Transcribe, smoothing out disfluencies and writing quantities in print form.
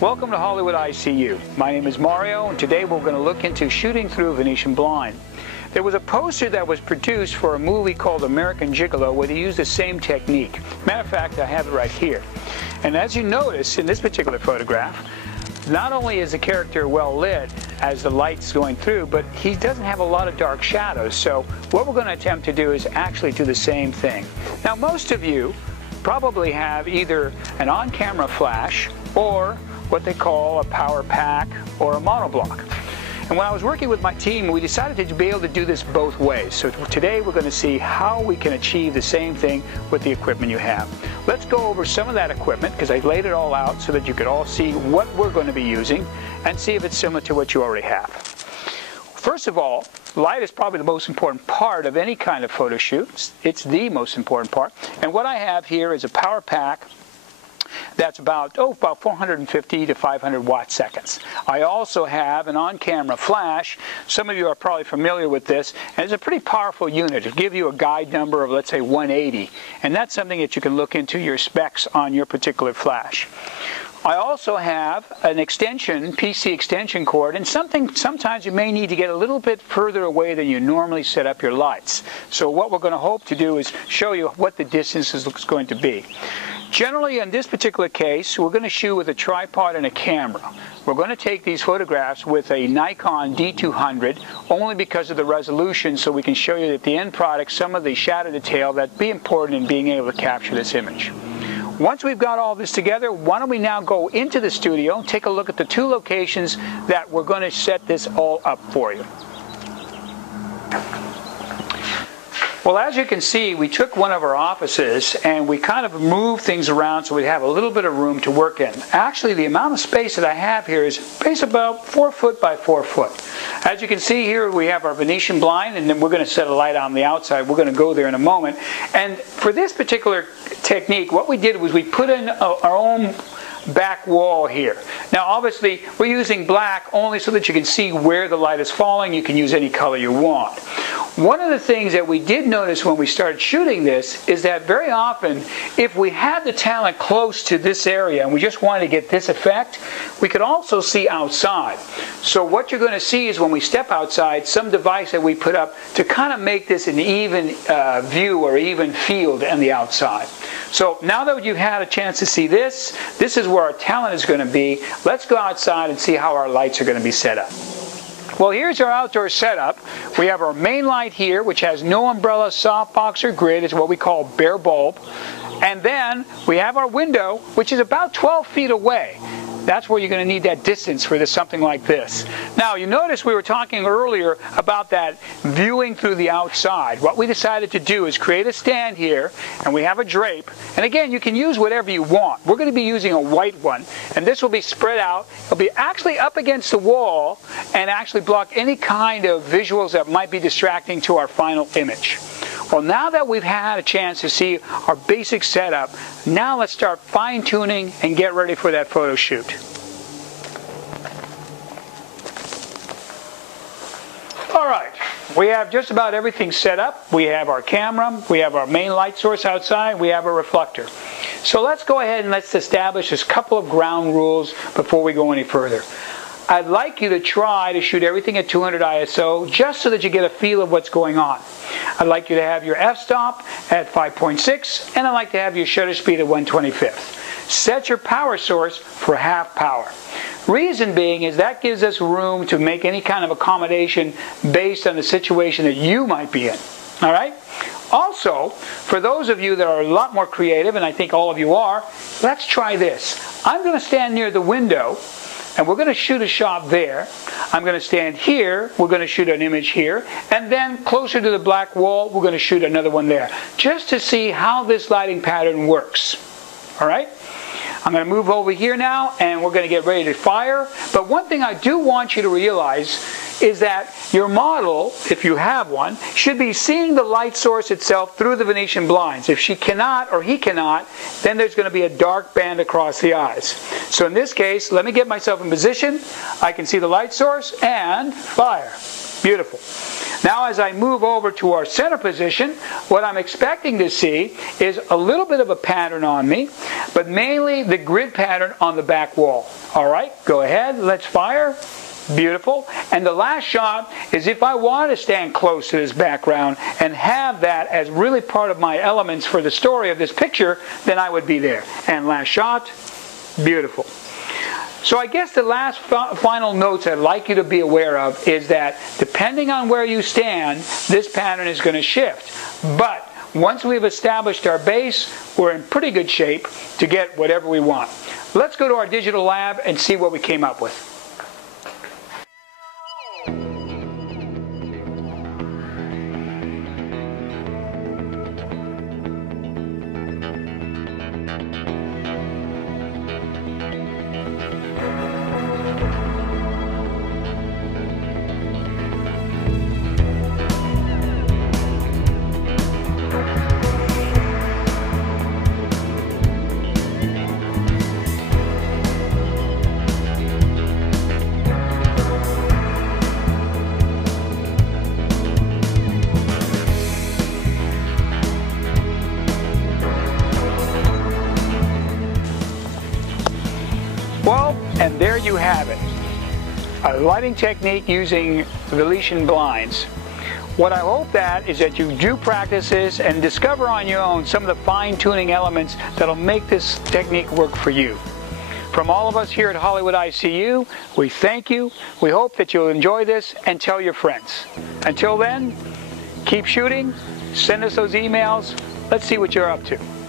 Welcome to Hollywood ICU. My name is Mario, and today we're going to look into shooting through a Venetian blind. There was a poster that was produced for a movie called American Gigolo where they used the same technique. Matter of fact, I have it right here. And as you notice in this particular photograph, not only is the character well lit as the light's going through, but he doesn't have a lot of dark shadows. So what we're going to attempt to do is actually do the same thing. Now, most of you probably have either an on-camera flash or what they call a power pack or a monoblock. And when I was working with my team, we decided to be able to do this both ways. So today we're going to see how we can achieve the same thing with the equipment you have. Let's go over some of that equipment because I laid it all out so that you could all see what we're going to be using and see if it's similar to what you already have. First of all, light is probably the most important part of any kind of photo shoot. It's the most important part. And what I have here is a power pack that's about 450 to 500 watt seconds. I also have an on-camera flash. Some of you are probably familiar with this, and it's a pretty powerful unit. It'll give you a guide number of, let's say, 180, and that's something that you can look into your specs on your particular flash. I also have an extension, PC extension cord, and sometimes you may need to get a little bit further away than you normally set up your lights. So what we're going to hope to do is show you what the distance is going to be. Generally, in this particular case, we're going to shoot with a tripod and a camera. We're going to take these photographs with a Nikon D200 only because of the resolution, so we can show you at the end product some of the shadow detail that'd be important in being able to capture this image. Once we've got all this together, why don't we now go into the studio and take a look at the two locations that we're going to set this all up for you. Well, as you can see, we took one of our offices and we kind of moved things around so we have a little bit of room to work in. Actually, the amount of space that I have here is about 4 foot by 4 foot. As you can see here, we have our Venetian blind, and then we're going to set a light on the outside. We're going to go there in a moment. And for this particular technique, what we did was we put in our own back wall here. Now obviously we're using black only so that you can see where the light is falling. You can use any color you want. One of the things that we did notice when we started shooting this is that very often if we had the talent close to this area and we just wanted to get this effect, we could also see outside. So what you're going to see is when we step outside, some device that we put up to kind of make this an even view or even field on the outside. So now that you've had a chance to see this, this is where our talent is going to be. Let's go outside and see how our lights are going to be set up. Well, here's our outdoor setup. We have our main light here, which has no umbrella, softbox, or grid. It's what we call bare bulb. And then we have our window, which is about 12 feet away. That's where you're going to need that distance for something like this. Now, you notice we were talking earlier about that viewing through the outside. What we decided to do is create a stand here, and we have a drape. And again, you can use whatever you want. We're going to be using a white one, and this will be spread out. It'll be actually up against the wall and actually block any kind of visuals that might be distracting to our final image. Well, now that we've had a chance to see our basic setup, now let's start fine-tuning and get ready for that photo shoot. All right, we have just about everything set up. We have our camera, we have our main light source outside, we have a reflector. So let's go ahead and let's establish a couple of ground rules before we go any further. I'd like you to try to shoot everything at 200 ISO just so that you get a feel of what's going on. I'd like you to have your f-stop at 5.6, and I'd like to have your shutter speed at 1/25. Set your power source for half power. Reason being is that gives us room to make any kind of accommodation based on the situation that you might be in. All right? Also, for those of you that are a lot more creative, and I think all of you are, let's try this. I'm going to stand near the window, and we're going to shoot a shot there. I'm going to stand here, we're going to shoot an image here, and then closer to the black wall, we're going to shoot another one there, just to see how this lighting pattern works. All right? I'm going to move over here now, and we're going to get ready to fire. But one thing I do want you to realize is that your model, if you have one, should be seeing the light source itself through the Venetian blinds. If she cannot or he cannot, then there's going to be a dark band across the eyes. So in this case, let me get myself in position. I can see the light source and fire. Beautiful. Now as I move over to our center position, what I'm expecting to see is a little bit of a pattern on me, but mainly the grid pattern on the back wall. All right, go ahead, let's fire. Beautiful. And the last shot is if I want to stand close to this background and have that as really part of my elements for the story of this picture, then I would be there. And last shot, beautiful. So I guess the last final notes I'd like you to be aware of is that depending on where you stand, this pattern is going to shift. But once we've established our base, we're in pretty good shape to get whatever we want. Let's go to our digital lab and see what we came up with. Well, and there you have it. A lighting technique using Venetian blinds. What I hope that is that you do practice this and discover on your own some of the fine-tuning elements that'll make this technique work for you. From all of us here at Hollywood ICU, we thank you. We hope that you'll enjoy this and tell your friends. Until then, keep shooting, send us those emails. Let's see what you're up to.